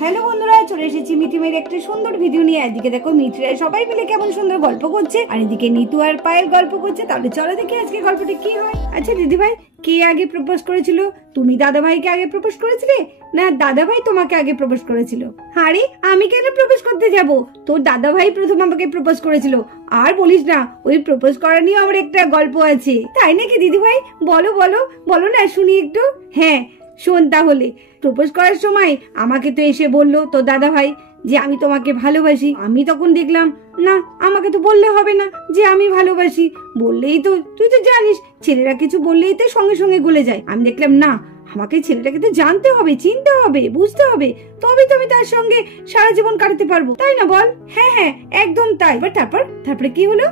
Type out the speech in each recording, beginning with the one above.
Hello বন্ধুরা, চলে এসেছি মিঠিমের একটা সুন্দর ভিডিও নিয়ে। এদিকে দেখো মিঠিরা সবাই মিলে কেমন সুন্দর গল্প করছে, আর এদিকে নিতু আর পায়েল গল্প করছে। তাহলে চলো দেখি আজকে গল্পটা কি হয়। আচ্ছা দিদি ভাই, কে আগে প্রপোজ করেছিল? তুমি দাদা ভাইকে আগে প্রপোজ করেছিলে, না দাদা ভাই তোমাকে আগে প্রপোজ করেছিল? আরে আমি কেন প্রপোজ করতে যাব? তোর দাদা ভাই প্রথম আমাকে প্রপোজ করেছিল। আর বলিস না, ওই প্রপোজ করা নিয়ে আমার একটা গল্প আছে। তাই নাকি দিদি ভাই? বলো বলো বলো না, শুনি একটু। হ্যাঁ শোন তাহলে। প্রপোজ করার সময় আমাকে তো এসে বললো তোর দাদা ভাই যে আমি তোমাকে ভালোবাসি। আমি তখন দেখলাম না, আমাকে তো বললে হবে না যে আমি ভালোবাসি। বললেই তো, তুই তো জানিস ছেলেরা কিছু বললেই তো সঙ্গে সঙ্গে গলে যায়। আমি দেখলাম না, আমাকে ছেলেটাকে তো জানতে হবে, চিনতে হবে, বুঝতে হবে, তবে তো আমি তার সঙ্গে সারা জীবন কাটাতে পারবো, তাই না বল? হ্যাঁ হ্যাঁ একদম তাই। তারপরে কি হলো?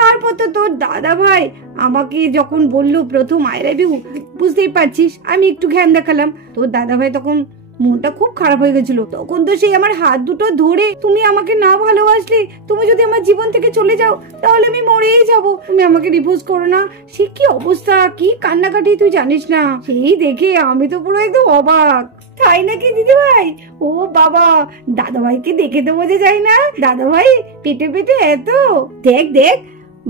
তারপর তো তোর দাদা ভাই আমাকে যখন বললো প্রথম আই লাভ ইউ, বুঝতেই পারছিস আমি একটু ঘ্যান দেখালাম। তোর দাদা ভাই তখন মনটা খুব খারাপ হয়ে গেছিল। তখন তো সেই আমার হাত দুটো ধরে, তুমি আমাকে না ভালোবাসলে, তুমি যদি আমার জীবন থেকে চলে যাও তাহলে আমি মরেই যাব, তুমি আমাকে ডিভোর্স করো না। সে কি অবস্থা, কি কান্নাকাটি তুই জানিস না। সেই দেখে আমি তো পুরো একদম অবাক। তাই নাকি দিদি ভাই? ও বাবা, দাদা ভাইকে দেখে তো বোঝা যায় না দাদা ভাই পেটে পেটে এত। দেখ দেখ,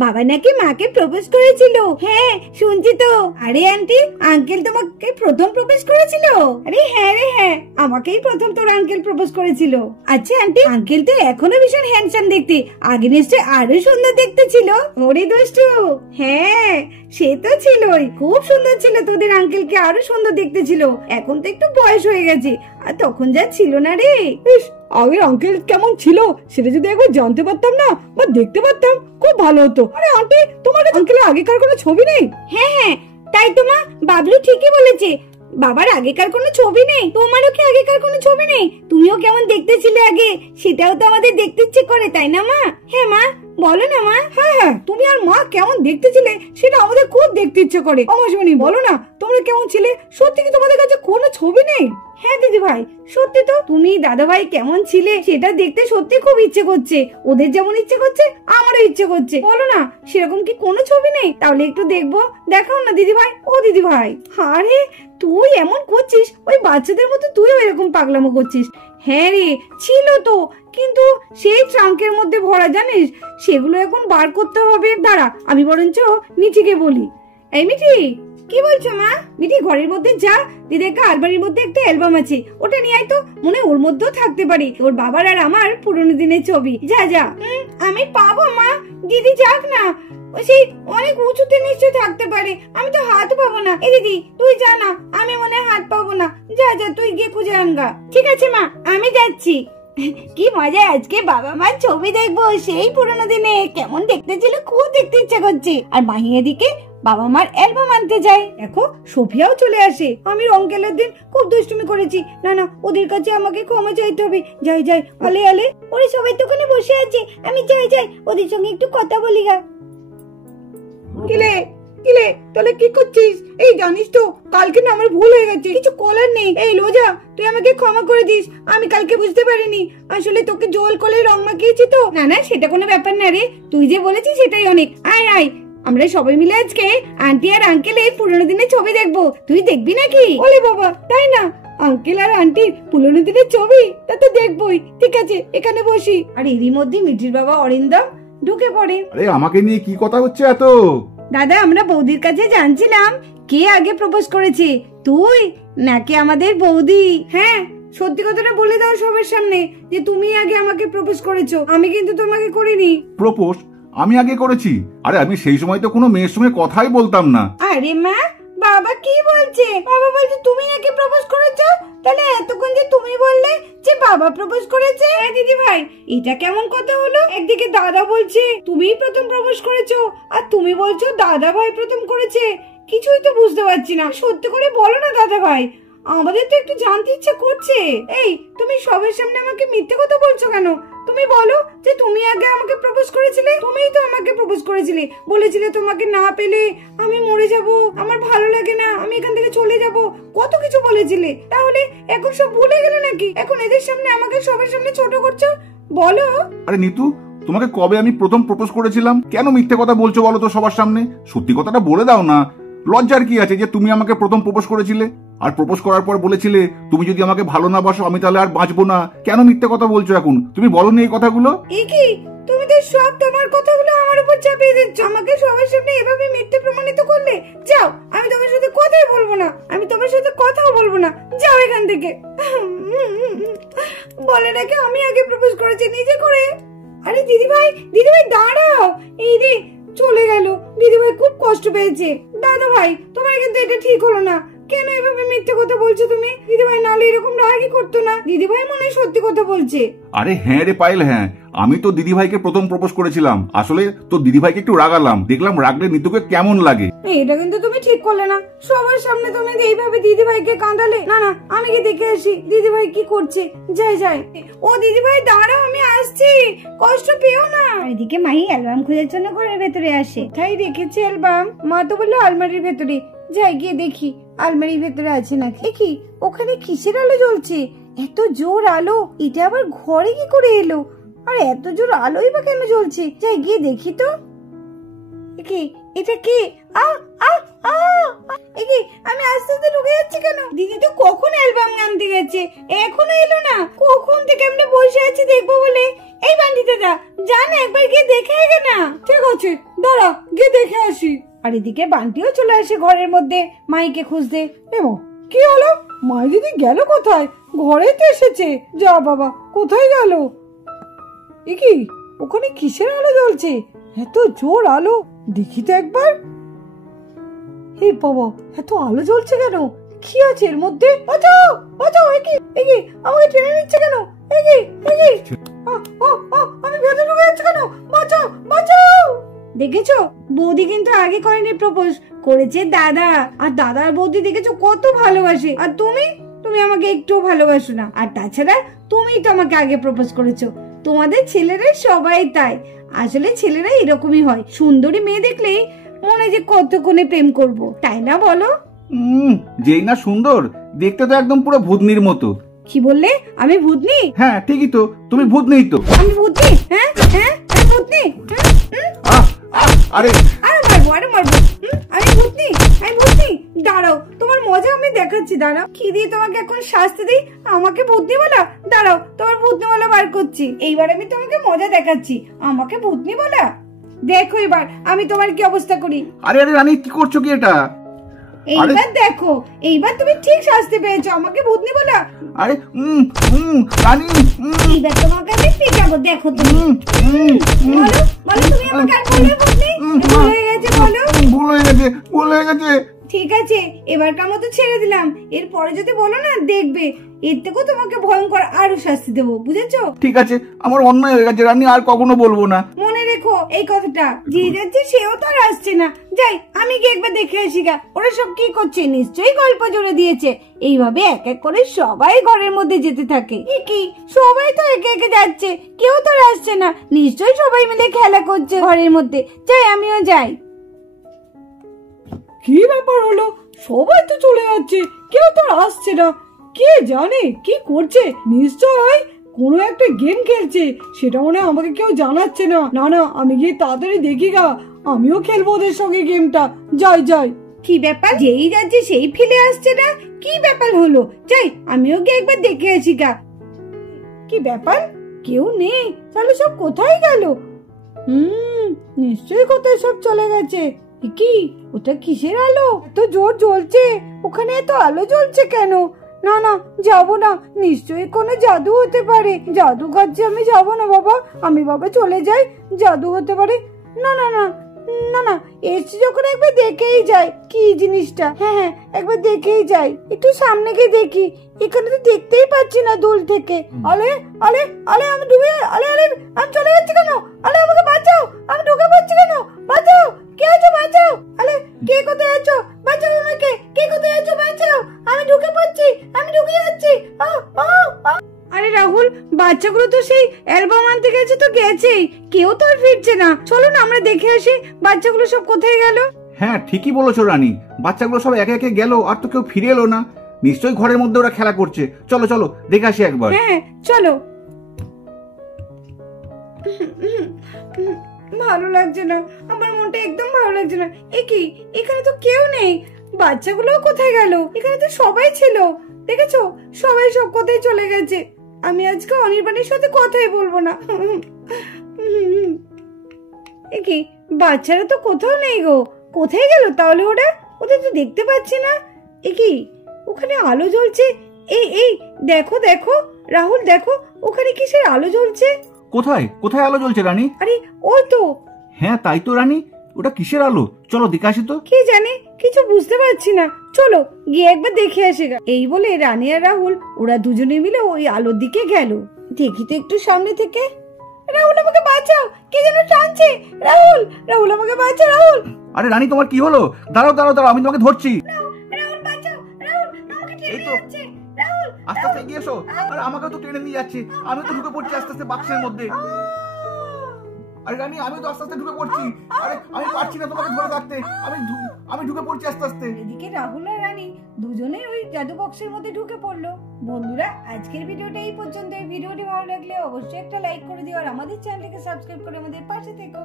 বাবা নাকি মাকে প্রপোজ করেছিল। হ্যাঁ শুনছি তো। আরে আন্টি, আঙ্কেল তোমাকে প্রথম প্রপোজ করেছিল? আরে হ্যাঁ রে হ্যাঁ, আমাকেই প্রথম তোর আঙ্কেল প্রপোজ করেছিল। আচ্ছা আন্টি, আঙ্কেল তো এখনো ভীষণ হ্যান্ডসাম দেখতে, আগে নিশ্চয় আরো সুন্দর দেখতে ছিল। ওরে দুষ্টু, হ্যাঁ সে তো ছিলই, খুব সুন্দর ছিল। তোদের আঙ্কেলকে আরো সুন্দর দেখতে ছিল। এখন তো একটু বয়স হয়ে গেছে, আর তখন যা ছিল না রে। আগের আঙ্কেল কেমন ছিল সেটা যদি একবার জানতে পারতাম না, বা দেখতে পারতাম, খুব ভালো হতো। আরে আন্টি, তোমার আঙ্কেলের আগেকার কোনো ছবি নেই? হ্যাঁ হ্যাঁ, তাই তো মা, বাবলু ঠিকই বলেছে। বাবার আগেকার কোনো ছবি নেই, তোমারও কি আগেকার কোনো ছবি নেই? তুমিও কেমন দেখতে ছিলে আগে, সেটাও তো আমাদের দেখতে ইচ্ছে করে, তাই না মা? হ্যাঁ মা, বলো না মা। হ্যাঁ হ্যাঁ, তুমি আর মা কেমন দেখতে ছিলে সেটা আমাদের খুব দেখতে ইচ্ছে করে। অমাসিমণি বলো না, তোমরা কেমন ছিলে? সত্যি কি তোমাদের কাছে কোনো ছবি নেই? হ্যাঁ দিদি ভাই, সত্যি তো। তুমি দাদা ভাই কেমন ছিলে সেটা দেখতে সত্যি খুব ইচ্ছে করছে। ওদের যেমন ইচ্ছে করছে আমারও ইচ্ছে করছে। বলো না, সেরকম কি কোনো ছবি নেই? তাহলে একটু দেখবো, দেখাও না দিদি ভাই। ও দিদি ভাই, আরে তুই এমন করছিস, ওই বাচ্চাদের মতো তুইও এরকম পাগলামো করছিস। হ্যাঁ রে, ছিল তো, কিন্তু সেই ট্রাঙ্কের মধ্যে ভরা, জানিস। সেগুলো এখন বার করতে হবে। দাঁড়া, আমি বরঞ্চ মিঠিকে বলি। এই মিঠি, কি বলছো মা? মিঠি, ঘরের মধ্যে যা, দিদিকে আলমারির মধ্যে একটা অ্যালবাম আছে, ওটা নিয়ে আয় তো। মনে ওর মধ্যেও থাকতে পারে ওর বাবার আর আমার পুরনো দিনের ছবি। যা যা। আমি পাবো মা? দিদি যাক না, সেই অনেক উঁচুতে নিশ্চয় থাকতে পারে, আমি তো হাত পাবো না। এই দিদি তুই যা না, আমি মনে হাত পাবো না। যা যা, তুই গিয়ে খুঁজে আনগা। ঠিক আছে মা, আমি যাচ্ছি। কি মজা, আজকে বাবা মার ছবি দেখবো সেই পুরোনো দিনে, কেমন দেখতে ছিল খুব দেখতে ইচ্ছা করছে। আর মাহি এদিকে বাবা মার অ্যালবাম আনতে যায়। দেখো সোফিয়াও চলে আসে। আমি রঙ্গেলের দিন খুব দুষ্টুমি করেছি, না না ওদের কাছে আমাকে ক্ষমা চাইতে হবে। যাই যাই, আলে আলে, ওরে সবাই তো ওখানে বসে আছে, আমি যাই যাই, ওদের সঙ্গে একটু কথা বলি গা। কিলে কিলে, তাহলে কি করছিস? এই জানিস তো কালকে না আমার ভুল হয়ে গেছে, কিছু করার নেই। এই লোজা, তুই আমাকে ক্ষমা করে দিস, আমি কালকে বুঝতে পারিনি। আসলে তোকে জল কলে রং মাখিয়েছি তো। না না, সেটা কোনো ব্যাপার না রে, তুই যে বলেছিস সেটাই অনেক। আয় আয়, আমরা সবাই মিলে আজকে আন্টি আর আঙ্কেলের পুরোনো দিনের ছবি দেখবো। তুই দেখবি নাকি? ওলে বাবা, তাই না? আঙ্কেল আর আন্টির পুরোনো দিনের ছবি, তা তো দেখবই। ঠিক আছে, এখানে বসি। আর এরই মধ্যে মিঠির বাবা অরিন্দম ঢুকে পড়ে। আরে আমাকে নিয়ে কি কথা হচ্ছে এত? দাদা, আমরা বৌদির কাছে জানছিলাম কে আগে প্রপোজ করেছে, তুই নাকি আমাদের বৌদি? হ্যাঁ, সত্যি কথাটা বলে দাও সবার সামনে যে তুমি আগে আমাকে প্রপোজ করেছো, আমি কিন্তু তোমাকে করিনি। প্রপোজ আমি আগে করেছি? আরে আমি সেই সময় তো কোনো মেয়ের সঙ্গে কথাই বলতাম না। আরে মা, বাবা কি বলছে? বাবা বলছে তুমি নাকি প্রপোজ করেছো। তাহলে এতক্ষণ যে তুমি বললে যে বাবা প্রপোজ করেছে। হ্যাঁ দিদি ভাই, এটা কেমন কথা হলো? একদিকে দাদা বলছে তুমিই প্রথম প্রপোজ করেছো, আর তুমি বলছো দাদা ভাই প্রথম করেছে। কিছুই তো বুঝতে পারছি না। সত্যি করে বলো না দাদা ভাই, আমাদের তো একটু জানতে ইচ্ছে করছে। এই তুমি সবার সামনে আমাকে মিথ্যে কথা বলছো কেন? তুমি বলো যে তুমি আগে আমাকে প্রপোজ করেছিলে। তুমিই তো আমাকে প্রপোজ করেছিলে, বলেছিলে তোমাকে না পেলে আমি মরে যাব, আমার ভালো লাগে না, আমি এখান থেকে চলে যাব, কত কিছু বলেছিলে। তাহলে এখন সব ভুলে গেলে নাকি? এখন এদের সামনে আমাকে সবার সামনে ছোট করছো, বলো। আরে নিতু, তোমাকে কবে আমি প্রথম প্রপোজ করেছিলাম? কেন মিথ্যে কথা বলছো বলো তো সবার সামনে? সত্যি কথাটা বলে দাও না। লজ্জার কি আছে যে তুমি আমাকে প্রথম প্রপোজ করেছিলে? আর প্রপোজ করার পর বলেছিলে তুমি যদি আমাকে ভালো না বাসো আমি তাহলে আর বাঁচবো না। কেন মিথ্যে কথা বলছো এখন? তুমি বলোনি এই কথাগুলো? এ কি, তুমি তো সব তোমার কথাগুলো আমার উপর চাপিয়ে দিচ্ছ। আমাকে সবার সামনে এভাবে মিথ্যে প্রমাণিত করলে। যাও, আমি তোমার সাথে কথাই বলবো না। আমি তোমার সাথে কথাও বলবো না। যাও এখান থেকে। বলে নাকি আমি আগে প্রপোজ করেছি নিজে করে। আরে দিদিভাই, দিদিভাই দাঁড়াও। এই রে, চলে গেল। দিদিভাই খুব কষ্ট পেয়েছে। দাদা ভাই, তোমার কিন্তু এটা ঠিক হলো না। কেন এভাবে মিথ্যে কথা বলছো তুমি? দিদিভাই নালে এরকম রাগই করতো না। দিদিভাই মনে হয় সত্যি কথা বলছে। আরে হ্যাঁ রে পায়েল, হ্যাঁ আমি তো দিদিভাইকে প্রথম প্রপোজ করেছিলাম। আসলে তো দিদিভাইকে একটু রাগালাম, দেখলাম রাগলে নিতুকে কেমন লাগে। এটা কিন্তু তুমি ঠিক করলে না। সবার সামনে তুমি এইভাবে দিদিভাইকে কাঁদালে। না না, আমি কি দেখে আসি দিদিভাই কি করছে। যাই যাই। ও দিদিভাই দাঁড়াও, আমি আসছি, কষ্ট পেও না। এদিকে মাহি অ্যালবাম খোঁজার জন্য ঘরের ভেতরে আসে। কোথায় রেখেছে অ্যালবাম? মা তো বললো আলমারির ভেতরে। যাই গিয়ে দেখি আলমারির ভেতরে আছে নাকি। এ কি, ওখানে কিসের আলো জ্বলছে? এত জোর আলো, এটা আবার ঘরে কি করে এলো? আর এত জোর আলোই বা কেন জ্বলছে? যাই গিয়ে দেখি তো। এ কি, এটা কি? আ আ আ এ কি, আমি আস্তে আস্তে ঢুকে যাচ্ছি কেন? দিদি তো কখন অ্যালবাম আনতে গেছে, এখনো এলো না। কখন থেকে আমরা বসে আছি দেখবো বলে। এই বান্টি দাদা, জান একবার গিয়ে দেখে আগে না। ঠিক আছে, দাঁড়া গিয়ে দেখে আসি। আর এদিকে বান্টিও চলে আসে ঘরের মধ্যে মাইকে খুঁজতে। এমো কি হলো? মাই দিদি গেল কোথায়? ঘরে তো এসেছে। যা বাবা, কোথায় গেল? এ কি, ওখানে কিসের আলো জ্বলছে? এত জোর আলো, দেখি তো একবার। হে বাবা, এত আলো জ্বলছে কেন? কি আছে এর মধ্যে? বাঁচাও বাঁচাও। এ কি, আমাকে টেনে নিচ্ছে কেন? আমি ভেতরে ঢুকে যাচ্ছি কেন? বাঁচাও বাঁচাও। দেখেছো, বৌদি কিন্তু আগে করেনি প্রপোজ, করেছে দাদা। আর দাদার বৌদি দেখেছো কত ভালোবাসে। আর তুমি তুমি আমাকে একটু ভালোবাসো না। আর তাছাড়া তুমি তো আমাকে আগে প্রপোজ করেছো। তোমাদের ছেলেরা সবাই তাই। আসলে ছেলেরা এরকমই হয়, সুন্দরী মেয়ে দেখলেই মনে যে কতক্ষণে প্রেম করব, তাই না বলো? যেই না সুন্দর, দেখতে তো একদম পুরো ভূতনির মতো। কি বললে? আমি ভূতনি? হ্যাঁ ঠিকই তো, তুমি ভূতনিই তো। আমি ভূতনি? হ্যাঁ হ্যাঁ, আমি ভূতনি। আরে আরে মারবো, আরে মারবো। আমি ভূতনি, আমি ভূতনি। দাঁড়াও, তোমার মজা আমি দেখাচ্ছি। দাঁড়াও, কি দিয়ে তোমাকে এখন শাস্তি দিই? আমাকে ভূতনি বলা? দাঁড়াও, তোমার ভূতনি বলা বার করছি। এইবার আমি তোমাকে মজা দেখাচ্ছি। আমাকে ভূতনি বলা, দেখো এবার আমি তোমার কি অবস্থা করি। আরে আরে রানী, কি করছো কি এটা? এইবার দেখো, এইবার তুমি ঠিক শাস্তি পেয়েছো। আমাকে ভূতনি বলা। আরে রানী, এইবার তোমাকে আমি পেটাবো, দেখো তুমি। বলো বলো, তুমি আমাকে আর বলবে ভূতনি? ভুল হয়ে গেছে বলো। ভুল হয়ে গেছে, ভুল হয়ে গেছে। ঠিক আছে, এবারকার মতো ছেড়ে দিলাম। এরপরে যদি বলো না, দেখবে এর থেকেও তোমাকে ভয়ঙ্কর আরো শাস্তি দেবো, বুঝেছো? ঠিক আছে, আমার অন্যায় হয়ে গেছে রানী, আর কখনো বলবো না। মনে রেখো এই কথাটা। যে যাচ্ছে সেও তো আর আসছে না। যাই, আমি গিয়ে একবার দেখে আসি গা, ওরা সব কি করছে। নিশ্চয়ই গল্প জুড়ে দিয়েছে। এইভাবে এক এক করে সবাই ঘরের মধ্যে যেতে থাকে। কি, সবাই তো একে একে যাচ্ছে, কেউ তো আর আসছে না। নিশ্চয়ই সবাই মিলে খেলা করছে ঘরের মধ্যে। যাই, আমিও যাই। কি ব্যাপার হলো? সবাই তো চলে যাচ্ছে, কেউ তো আসছে না। কে জানে কি করছে? নিশ্চয় কোনো একটা গেম খেলছে, সেটা মনে হয় আমাকে কেউ জানাচ্ছে না। না না, আমি গিয়ে তাড়াতাড়ি দেখি গা, আমিও খেলবো ওদের সঙ্গে গেমটা। যাই যাই। কি ব্যাপার, যেই যাচ্ছে সেই ফেলে আসছে না? কি ব্যাপার হলো? যাই, আমিও গিয়ে একবার দেখে আসি গা। কি ব্যাপার, কেউ নেই? তাহলে সব কোথায় গেল? নিশ্চয়ই কোথায় সব চলে গেছে। কি, ওটা কিসের আলো? এত জোর জ্বলছে, ওখানে এত আলো জ্বলছে কেন? না না, যাবো না। নিশ্চয়ই কোনো জাদু হতে পারে। জাদু কাজে আমি যাবো না বাবা। আমি বাবা চলে যাই, জাদু হতে পারে। না না না না না, এসছি যখন একবার দেখেই যাই কি জিনিসটা। হ্যাঁ হ্যাঁ, একবার দেখেই যাই। একটু সামনে গিয়ে দেখি। এখানে তো দেখতেই পাচ্ছি না দূর থেকে। আলে আলে আলে, আমি ডুবে, আলে আলে, আমি চলে যাচ্ছি কেন? আলে আমাকে বাঁচাও, আমি ঢুকে পড়ছি কেন? বাঁচাও, কে আছো? বাঁচাও। আলে, কে কোথায় আছো? বাঁচাও আমাকে, কে কোথায় আছো? বাঁচাও, আমি ঢুকে পড়ছি, আমি ঢুকে যাচ্ছি। আরে রাহুল, বাচ্চাগুলো তো সেই অ্যালবাম আনতে গেছে তো গেছেই, কেউ তো আর ফিরছে না। চলো না আমরা দেখে আসি বাচ্চাগুলো সব কোথায় গেল। হ্যাঁ ঠিকই বলেছো রানী, বাচ্চাগুলো সব একে একে গেল, আর তো কেউ ফিরে এলো না। নিশ্চয়ই ঘরের মধ্যে ওরা খেলা করছে। চলো চলো দেখে আসি একবার। হ্যাঁ চলো। ভালো লাগছে না, আমার মনটা একদম ভালো লাগছে না। এ কি, এখানে তো কেউ নেই। বাচ্চাগুলো কোথায় গেল? এখানে তো সবাই ছিল, দেখেছো? সবাই সব কোথায় চলে গেছে। আমি আজকে অনির্বাণের সাথে কথাই বলবো না। এ কি, বাচ্চারা তো কোথাও নেই গো। কোথায় গেল তাহলে ওরা? ওদের তো দেখতে পাচ্ছি না। এ কি, ওখানে আলো জ্বলছে। এই এই দেখো দেখো রাহুল, দেখো ওখানে কিসের আলো জ্বলছে? কোথায় কোথায় আলো জ্বলছে রানী? আরে ওই তো। হ্যাঁ তাই তো রানী, ওটা কিসের আলো? চলো দেখে আসি তো। কি জানে, কিছু বুঝতে পারছি না। চলো গিয়ে একবার দেখে আসি গা। এই বলে রানী আর রাহুল ওরা দুজনে মিলে ওই আলোর দিকে গেল। দেখি তো একটু সামনে থেকে। রাহুল আমাকে বাঁচাও, কে যেন টানছে। রাহুল, রাহুল আমাকে বাঁচা। রাহুল, আরে রানী তোমার কি হলো? দাঁড়াও দাঁড়াও দাঁড়াও, আমি তোমাকে ধরছি। রাহুল বাঁচাও। রাহুল আমাকে এই টেনে তো। যাচ্ছে। রাহুল, আস্তে আস্তে এগিয়ে এসো। আরে আমাকে তো টেনে নিয়ে যাচ্ছে, আমি তো ঢুকে পড়ছি আস্তে আস্তে বাক্সের মধ্যে। আরে রানী আমি তো আস্তে আস্তে ঢুকে পড়ছি। আরে আমি পারছি না তোমাকে ধরে রাখতে, আমি ঢুকে পড়ছি আস্তে আস্তে। এদিকে রাহুল আর রানী দুজনেই ওই জাদু বক্সের মধ্যে ঢুকে পড়লো। বন্ধুরা, আজকের ভিডিওটা এই পর্যন্ত। এই ভিডিওটি ভালো লাগলে অবশ্যই একটা লাইক করে দিও আর আমাদের চ্যানেলকে সাবস্ক্রাইব করে আমাদের পাশে থেকো।